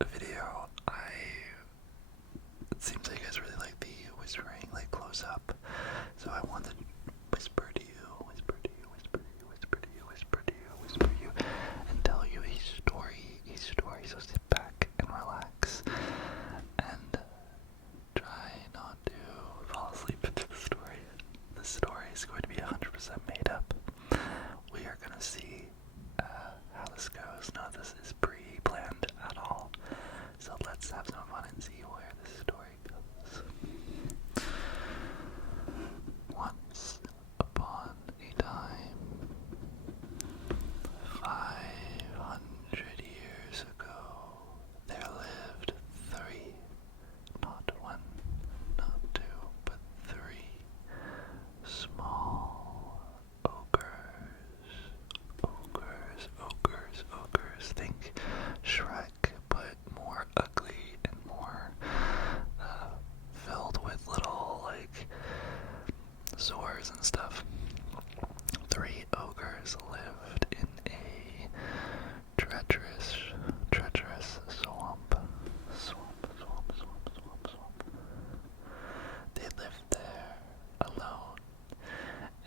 video, it seems like you guys really like the whispering, like close up. So I want to whisper to you, whisper to you, whisper to you, whisper to you, whisper to you, whisper to you, and tell you a story. So sit back and relax, and try not to fall asleep into the story. The story is going to be 100% made up. We are going to see how this goes. None of this is pre-planned at all. So let's have some fun and see where this story goes. Once upon a time, 500 years ago, there lived three, not one, not two, but three small ogres. Think Shrek, but more ugly and more filled with little, like, sores and stuff. Three ogres lived in a treacherous swamp. They lived there alone,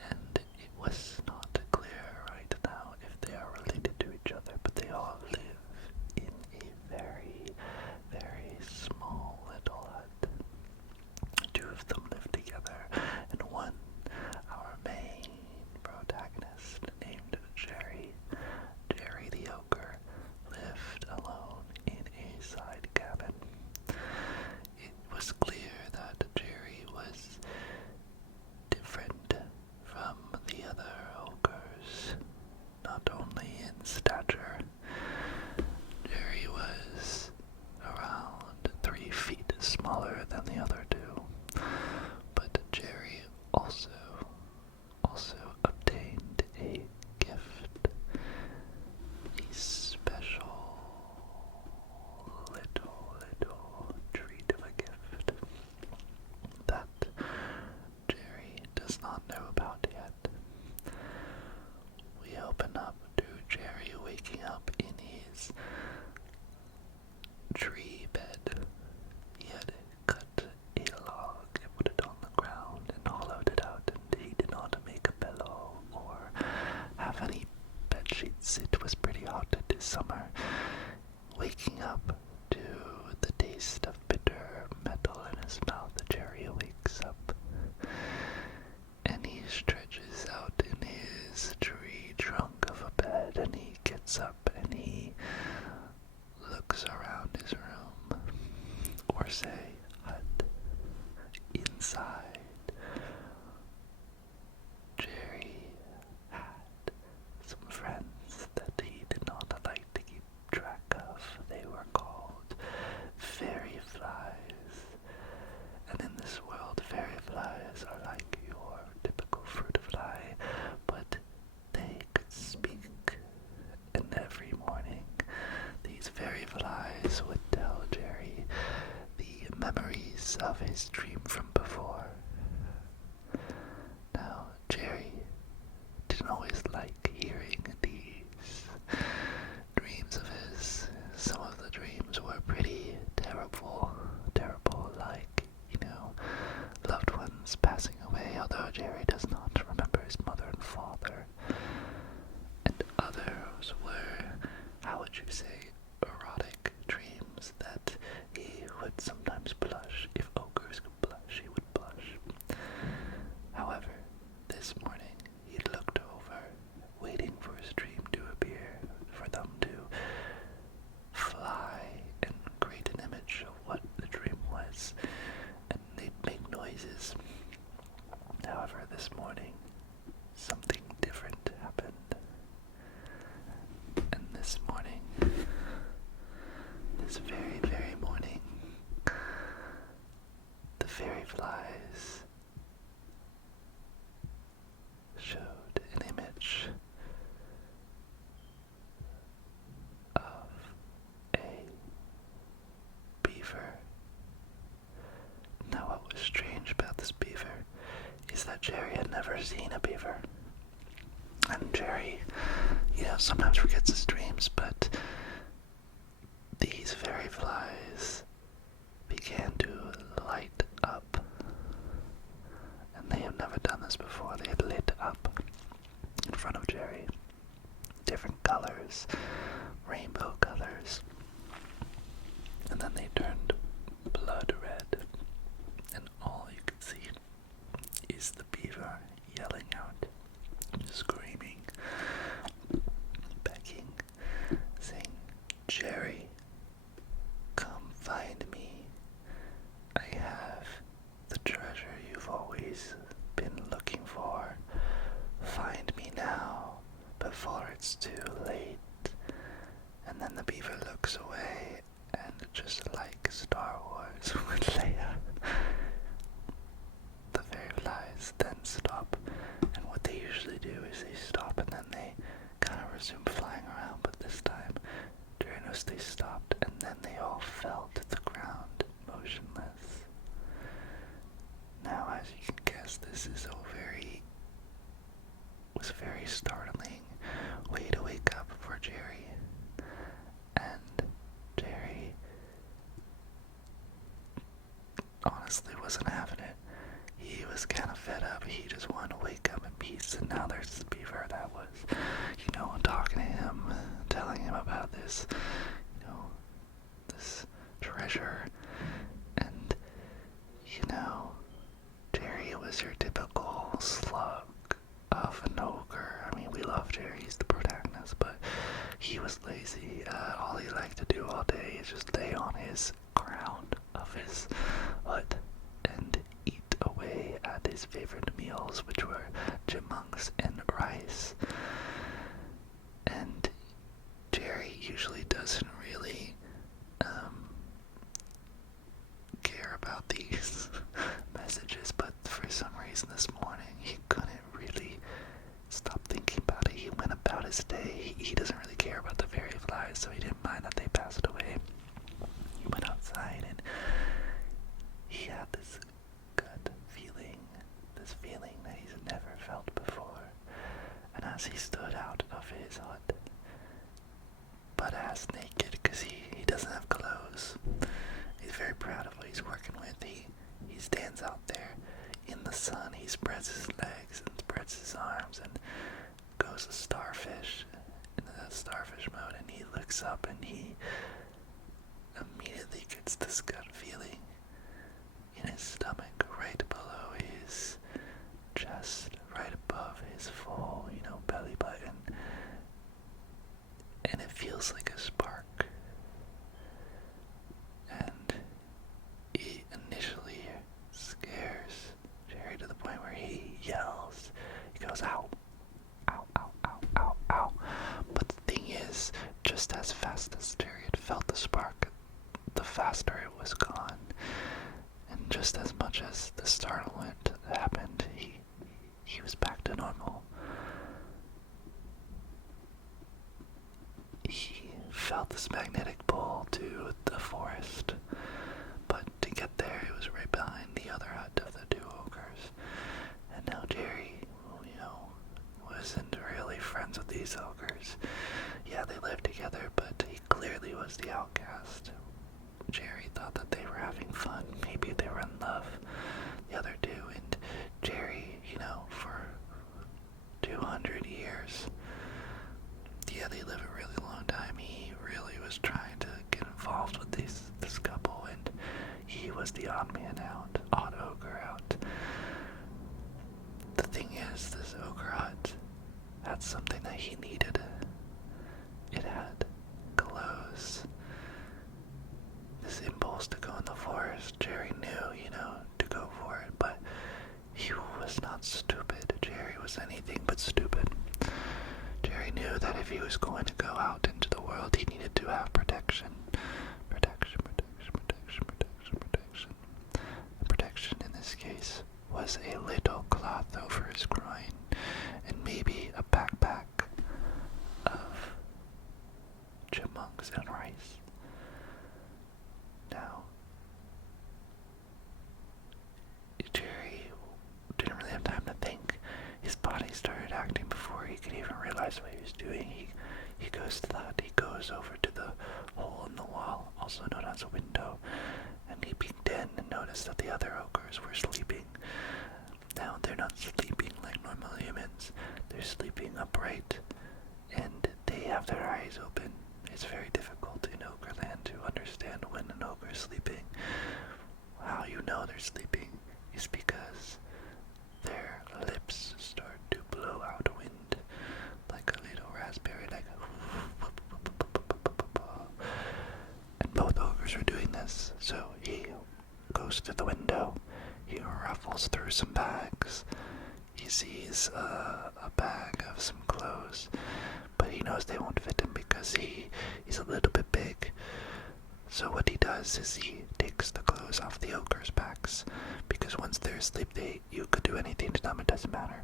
and it was not clear right now if they are related to each other, but they all live in a very, very small little hut. Two of them live together, and one, our main protagonist, named Jerry the ogre, lived alone in a side cabin. It was clear that Jerry was different from the other ogres, not only in stature. Jerry was around 3 feet smaller than the other two, but Jerry also obtained a gift, a special little treat of a gift that Jerry does not know about yet. We open up to Jerry waking up in his tree bed. He had cut a log and put it on the ground and hollowed it out, and he did not make a pillow or have any bed sheets. It was pretty hot this summer. Waking up to the taste of bitter metal in his mouth, Jerry wakes up and he stretches out in his tree trunk of a bed, and he gets up and he looks around his room, or say hut. Inside, Jerry had some friends that he did not like to keep track of. They were called fairy flies. And in this world, fairy flies are like your typical fruit fly, but they could speak. And every morning, these fairy flies would tell Jerry the memories of his dream from before. Now, Jerry didn't always like hearing these dreams of his. Some of the dreams were pretty terrible, like, loved ones passing away, although Jerry does not remember his mother and father. And others were, how would you say, erotic dreams that he would sometimes blush. If ogres could blush, he would blush. However, this morning he looked over, waiting for his dream to appear, for them to fly and create an image of what the dream was, and they'd make noises. However, this morning, something different happened. And this morning, this very, very morning, the fairy flies showed an image of a beaver. Now, what was strange about this beaver is that Jerry had never seen a beaver. And Jerry, sometimes forgets his dreams, but these fairy flies colors, rainbow colors. And then they turned blood red, and all you could see is the beaver yelling out, screaming, begging, saying, "Jerry, come find me. I have the treasure you've always been looking for. Find me now, before it's too late." And then the beaver looks away, and just like Star Wars with Leia, the fairy flies then stop. And what they usually do is they stop and then they kind of resume flying around, but this time, Jerry noticed they stopped, and then they all fell to the ground, motionless. Now, as you can guess, this is was a very startling way to wake up for Jerry. And Jerry honestly wasn't having it. He was kind of fed up. He just wanted to wake up in peace. And now there's the beaver that was, talking to him, telling him about this, this treasure. And, Jerry was your typical slug of an ogre. I mean, we love Jerry, he's the protagonist, but he was lazy. All he liked to do all day is just lay on his ground of his hut and eat away at his favorite meals, which were chipmunks and rice. And Jerry usually doesn't really care about these messages, but for some reason this morning he couldn't really stop thinking about it. He went about his day. He doesn't really care about the fairy flies, so he didn't mind that they passed away. He went outside and he had this good feeling, this feeling that he's never felt before. And as he stood out of his hut, butt ass naked, because he doesn't have clothes, he's very proud of what he's working with. He stands out there in the sun. He spreads his legs and spreads his arms and goes a starfish in the starfish mode, and he looks up and he immediately gets this gut feeling in his stomach, right below his chest, right above his full, belly button, and it feels like a spark. And it initially scares Jerry to the point where he yells. He goes, "Ow, ow, ow, ow, ow, ow." But the thing is, just as fast as Jerry had felt the spark, the faster it was gone. And just as much as the startlement happened, he was back to normal. He felt this magnetic pull to the forest, but to get there, he was right behind the other hut of the two ogres. And now Jerry, wasn't really friends with these ogres. Yeah, they lived together, but he clearly was the outcast. Jerry thought that they were having fun. Maybe they were in love, the other two. And Jerry, for 200 years, yeah, they live a really long time. He really was trying to get involved with this couple, and he was the odd man out, odd ogre out. The thing is, this ogre hut had something that he needed. It had clothes. This impulse to go in the forest, Jerry knew, to go for it, but he was not stupid. Jerry was anything but stupid. Jerry knew that if he was going to go out into the world, he needed to have protection. Protection, protection, protection, protection, protection. The protection in this case was a little cloth over his groin, and maybe a backpack of chipmunks and rice. Now, Jerry didn't really have time to think. His body started acting before he could even realize what he was doing. He goes to the hut, he goes over to the hole in the wall, also known as a window, and he peeked in and noticed that the other ogres were sleeping. Now, they're not sleeping like normal humans. They're sleeping upright, and they have their eyes open. It's very difficult in Ogreland to understand when an ogre is sleeping. How you know they're sleeping is because their lips start to blow out wind like a little raspberry, like and both ogres are doing this. So he goes to the window, he ruffles through some bags, he sees a bag of some clothes, but he knows they won't fit him because he's a little bit big. So what he does is he takes the clothes off the ogres' backs, because once they're asleep, you could do anything to them, it doesn't matter.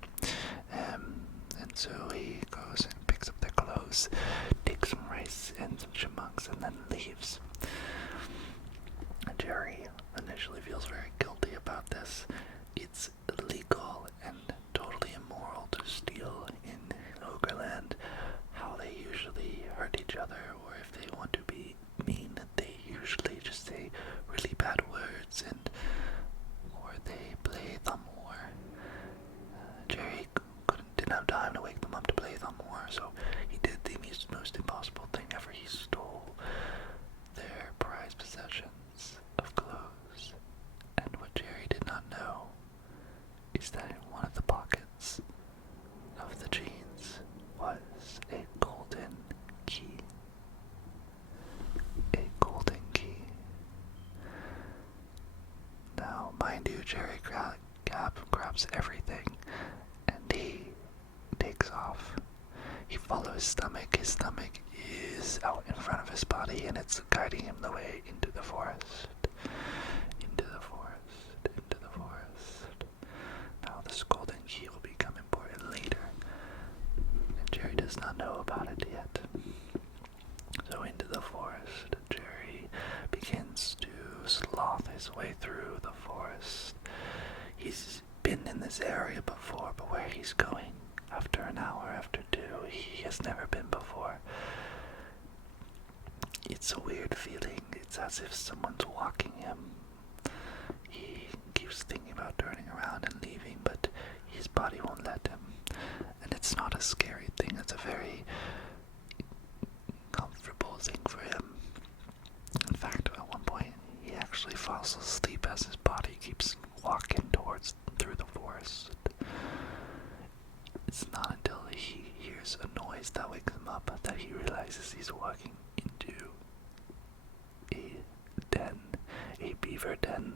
And so he goes and picks up their clothes, takes some rice and some chipmunks, and then leaves. Jerry initially feels very guilty about this. It's illegal and totally immoral to steal in Ogreland. How they usually hurt each other, or if they want to be mean, they usually just say really bad words, or they play thumb war. Jerry didn't have time to wake them up to play thumb war, so he did the most impossible thing ever. He stole their prized possessions of clothes. And what Jerry did not know is that in one of the pockets of the jeans was a golden key. A golden key. Now, mind you, Jerry grabs everything and he takes off. He follows his stomach. His stomach is out in front of his body and it's guiding him the way into the forest. Into the forest. Into the forest. Now, this golden key will become important later, and Jerry does not know about it yet. So into the forest, Jerry begins to sloth his way through the forest. He's been in this area before, but where he's going after an hour, after two, he has never been before. It's a weird feeling. It's as if someone's walking him. He keeps thinking about turning around and leaving, but his body won't let him. And it's not a scary thing. It's a very comfortable thing for him. In fact, at one point, he actually falls asleep as his body keeps walking through the forest. It's not until he hears a noise that wakes him up that he realizes he's walking into a den, a beaver den.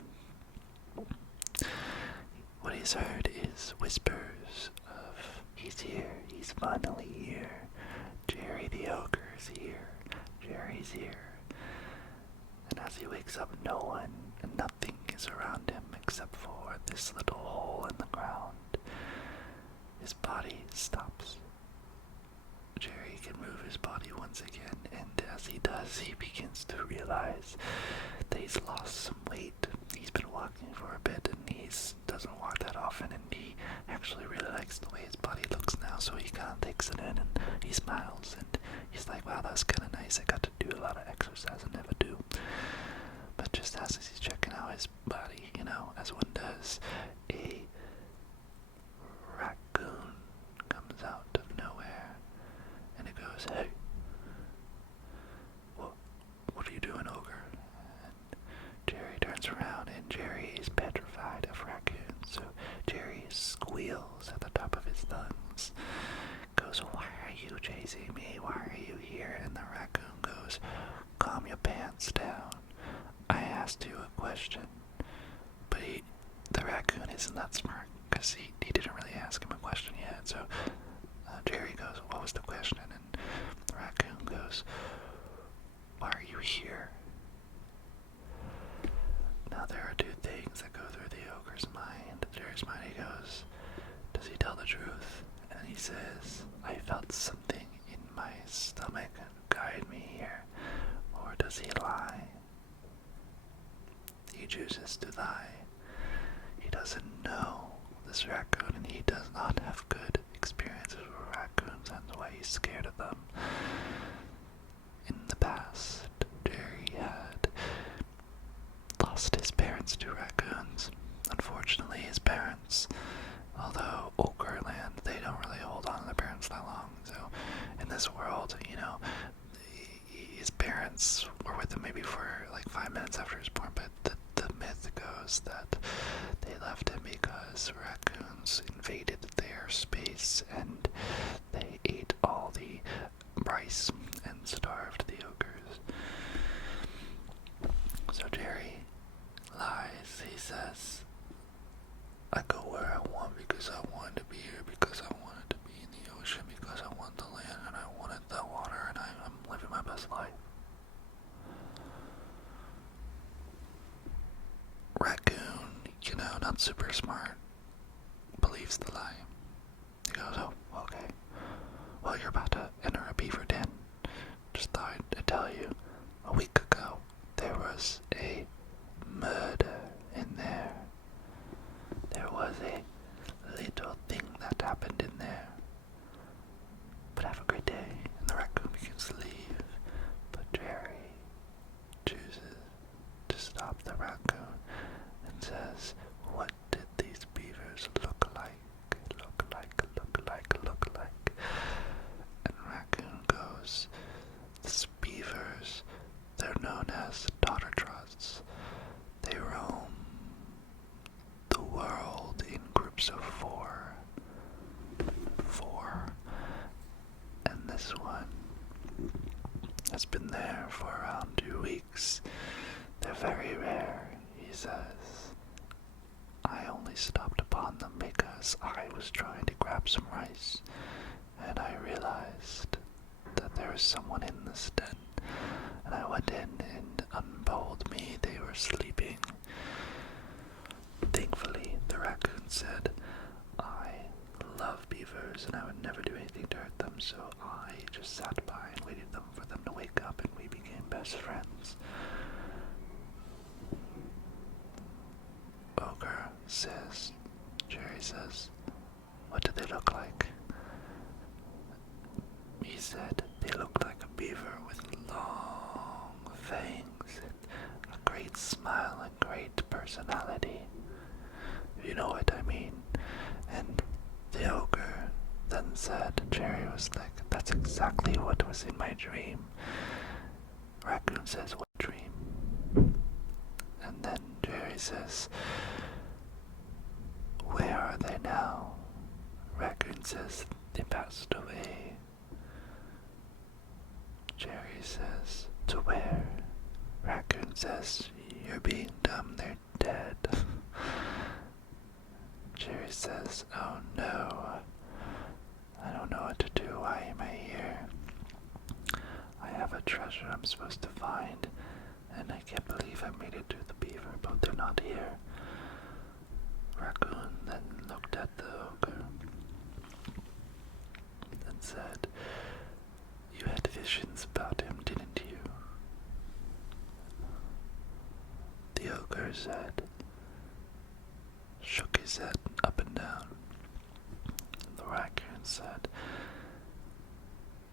What he's heard is whispers of, he's here, he's finally here, Jerry the ogre is here, Jerry's here. And as he wakes up, no one and nothing is around him except for this little hole in the ground. His body stops. Jerry can move his body once again, and as he does, he begins to realize that he's lost some weight. He's been walking for a bit, and he doesn't walk that often, and he actually really likes the way his body looks now, so he kind of takes it in, and he smiles, and he's like, wow, that was kind of nice. I got to do a lot of exercise I never do. But just as he's checking out his body, as one does, a raccoon comes out of nowhere, and it goes, hey, what are you doing, ogre? And Jerry turns around, and Jerry is petrified of raccoons, so Jerry squeals at the top of his lungs, goes, why are you chasing me? Why are you here? And the raccoon goes, calm your pants down. I asked you a question. But the raccoon isn't that smart, because he didn't really ask him a question yet. So Jerry goes, what was the question? And the raccoon goes, why are you here? Now there are two things that go through the ogre's mind. Jerry's mind, he goes, does he tell the truth? And he says, I felt something in my stomach guide me here. Or does he lie? He chooses to lie. He doesn't know this raccoon, and he does not have good experiences with raccoons, and that's why he's scared of them. In the past, Jerry had lost his parents to raccoons. Unfortunately, his parents, although Ogreland, they don't really hold on to their parents that long, so in the this world, his parents were with him maybe for like 5 minutes after he was born, but the myth goes that they left him because raccoons invaded their space and they ate all the rice and starved the ogres. So Jerry lies. He says, I go where I want because I wanted to be here, because I wanted to be in the ocean, because I want the land and I wanted the water, and I'm living my best life. Raccoon, not super smart, believes the lie. He goes, oh, okay. Well, you're about to enter a beaver den. Just thought I'd tell you, a week ago, there was a murder in there. There was a little thing that happened in there. But have a great day. And the raccoon begins to leave. But Jerry chooses to stop the raccoon and says, what did these beavers look like? Look like? And raccoon goes, these beavers, they're known as daughter trots. They roam the world in groups of four. And this one has been there for around 2 weeks. They're very rare, he says. I only stopped upon them because I was trying to grab some rice, and I realized that there was someone in this den, and I went in and untold me they were sleeping. Thankfully, the raccoon said, I love beavers and I would never do anything to hurt them, so I just sat by and waited for them to wake up, and we became best friends. Ogre says, Jerry says, what do they look like? He said, they looked like a beaver with long fangs, and a great smile, and great personality. You know what I mean? And the ogre then said, Jerry was like, that's exactly what was in my dream. Raccoon says, what dream? And then Jerry says, where are they now? Raccoon says, they passed away. Jerry says, to where? Raccoon says, you're being dumb, they're dead. Jerry says, oh no, I don't know what to do, why am I here? I have a treasure I'm supposed to find, and I can't believe I made it to the beaver, but they're not here. Raccoon then looked at the ogre and said, you had visions about him, didn't you? The ogre said, shook his head up and down. The raccoon said,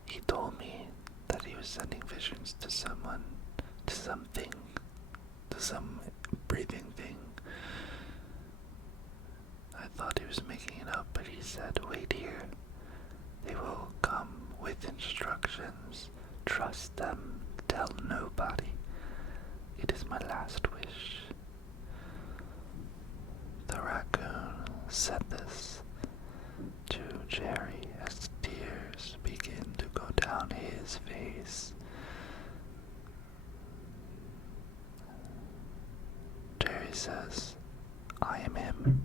he told me that he was sending visions to someone, to something, to some breathing thing. I thought he was making it up, but he said, wait here. They will come with instructions. Trust them. Tell nobody. It is my last wish. The raccoon said this to Jerry as tears begin to go down his face. Jerry says, I am him.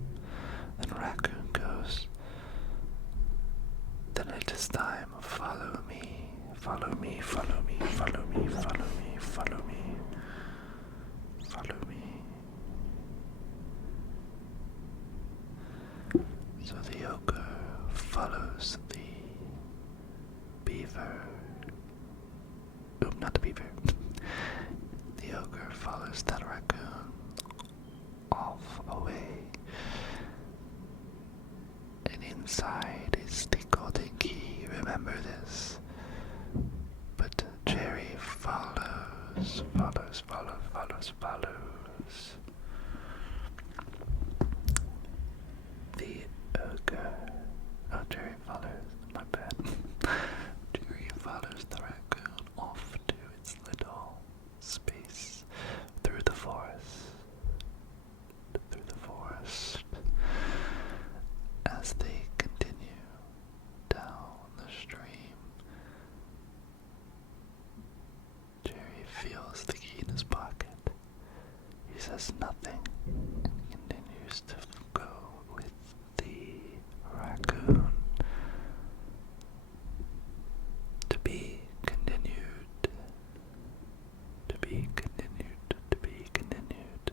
And Raccoon goes, then it is time. Follow me, follow me, follow me, follow me, follow me, follow me, follow me. So the ogre follows the beaver. Not the beaver. The ogre follows that raccoon off away. And inside is the golden key. Remember this. But Jerry follows. The ogre. Oh, Jerry follows. My bad. Jerry feels the key in his pocket. He says nothing and continues to go with the raccoon. To be continued. To be continued. To be continued.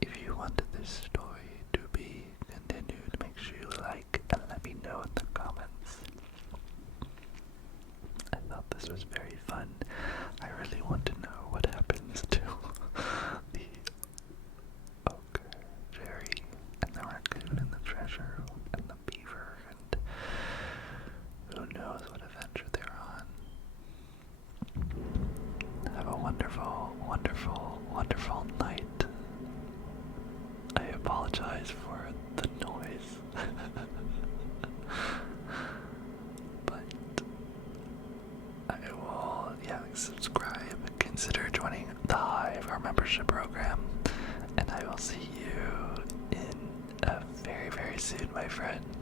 If you wanted this story to be continued, make sure you like and let me know in the comments. I thought this was very fun. I really want to know what happens to the ogre, Jerry, and the raccoon, and the treasure, and the beaver, and who knows what adventure they're on. Have a wonderful, wonderful, wonderful night. I apologize for the noise. But I will, subscribe, consider joining the Hive, our membership program, and I will see you in very, very soon, my friend.